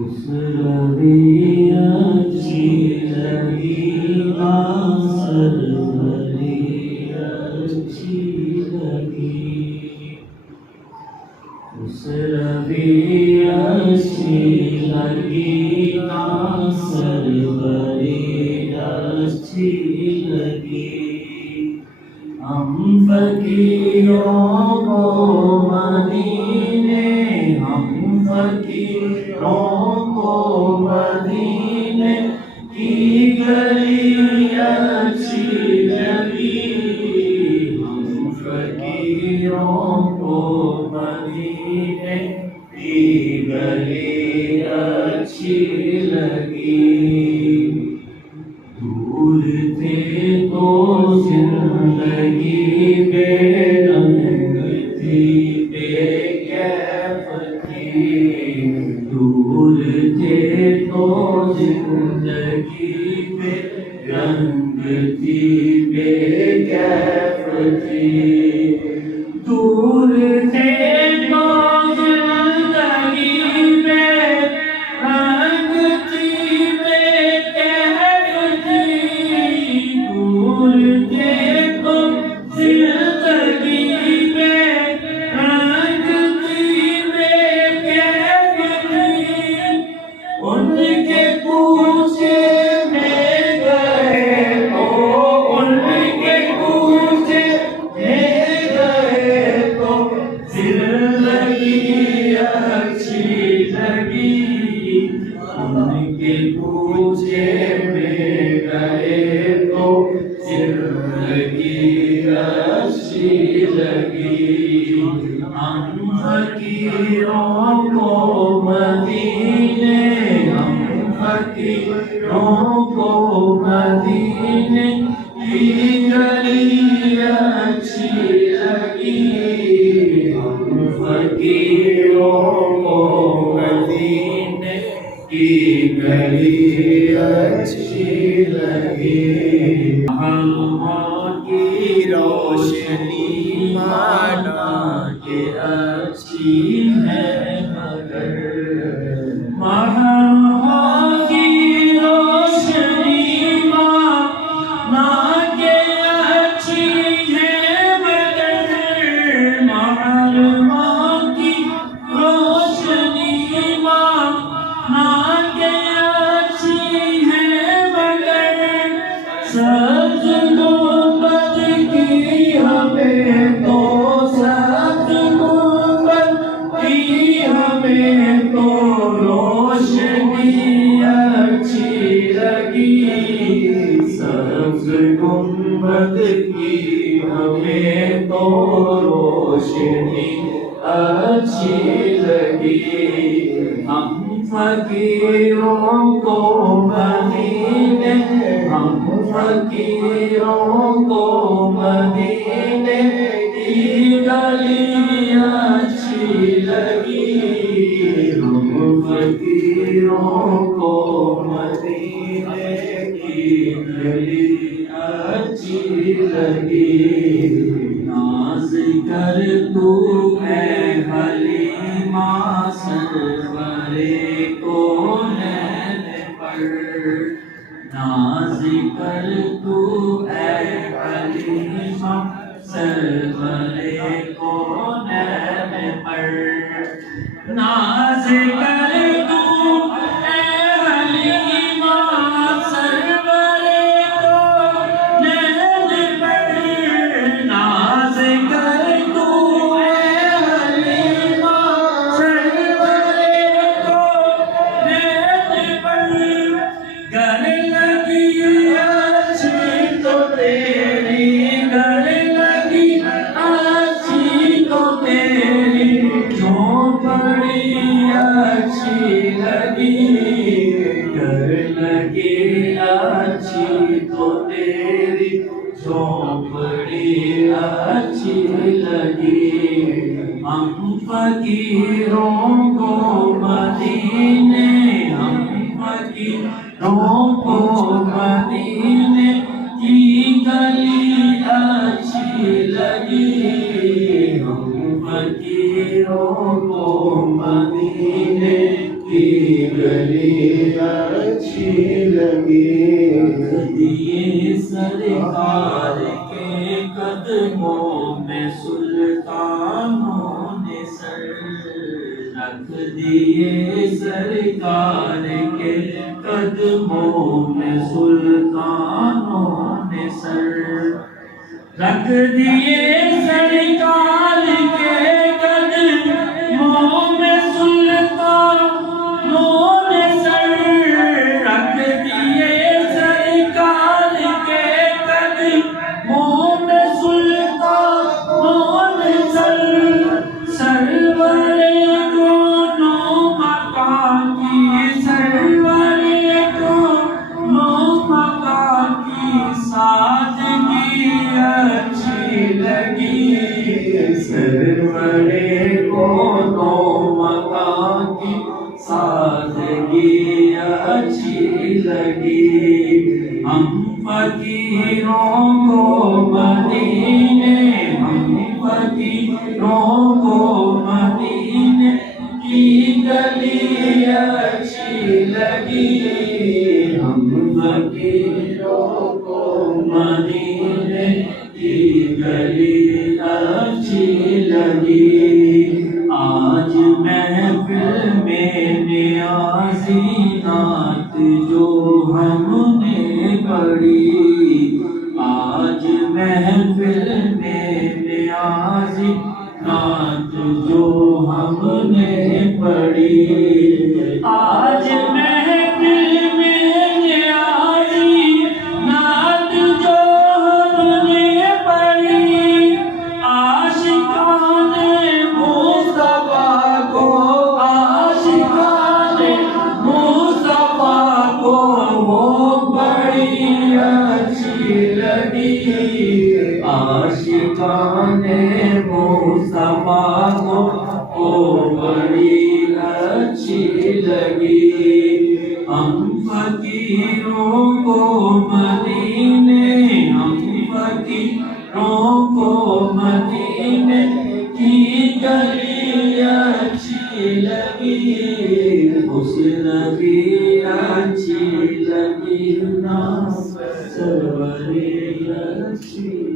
اس روی اچھی لگی آسر بڑی اچھی لگی اس روی اچھی لگی آسر بڑی اچھی لگی ہم فقیروں کو مدینے ہم فقیروں کو مدینے کی گلی اچھی لگی ہم فقیروں کو مدینے کی گلی اچھی لگی دور تھے تو زندگی بے رنگ تھی بے کیف تھی دور تھے تو زندگی بے رنگ تھی بے کیف تھی دور تھے تو زندگی بے رنگ تھی بے کیف تھی دور تھے تو زندگی بے رنگ تھی بے کیف تھی ان کے کوچے میں گئے تو ان کے کوچے میں گئے تو زندگی اچھی لگی ان کے کوچے میں گئے تو زندگی اچھی لگی ہم فقیروں کو مدینے ہم فقیروں کو مدینے کی گلی اچھی لگی ہم فقیروں کو مدینے کی گلی اچھی لگی ہوا کی روشنی مانا کہ اچھی ہے مگر ہوا کی روشنی مانا کہ اچھی ہے مگر ہوا کی روشنی مانا کہ اچھی ہے مگر سبز گنبد کی ہمیں تو سبز گنبد کی ہمیں تو روشنی اچھی لگی سبز گنبد کی ہمیں تو روشنی اچھی لگی ہم فقیروں کو مدینے ہم فقیروں کو مدینے کی گلی اچھی لگی ہم فقیروں کو مدینے کی گلی اچھی لگی ناز کر تو ہے حلیمہ سرورے کونین پر ناز کر تو ہے حلیمہ سرورے کونین پر ناز کر تو اے حلیمہ سرورے کونین پر ناز کر تو اے حلیمہ سرورے کونین پر گر لگی اچھی تو تیری گر لگی اچھی تو تیری جھونپڑی اچھی لگی گر لگی اچھی تو تیری جھونپڑی اچھی لگی ہم فقیروں کو مدینے ہم فقیروں کو مدینے کی گلی اچھی لگی ہم فقیروں کو مدینے کی گلی اچھی لگی دیے سرکار کے قدموں میں سلطانوں نے سر رکھ دیے سرکار کے قدموں میں سلطانوں نے سر رکھ دیے سرکار کے قدموں میں سلطانوں نے سر رکھ دیے سرکار کے قدموں میں سلطانوں نے سر سرورے دونوں مکان کی سرورے دونوں مکان کی سادگی اچھی لگی سرورے دونوں مکان کی سادگی اچھی لگی ہم فقیروں کو مدینے ہم فقیروں کو مدینے کی گلی اچھی لگی ہم فقیروں کو مدینے کی گلی اچھی لگی آج محفل میں نیازی نعت جو ہم نے پڑھی آج محفل میں نیازی نعت جو ہم نے پڑھی آج محفل میں نیازی نعت جو ہم نے پڑھی عاشقان مصطفیٰ کو عاشقان مصطفیٰ کو وہ بڑی اچھی لگی عاشقان مصطفیٰ کو وہ بڑی اچھی لگی ہم فقیروں کو مدینے ہم فقیروں کو مدینے کی گلی اچھی لگی اس نبی اچھی لگی نا سروری اچھی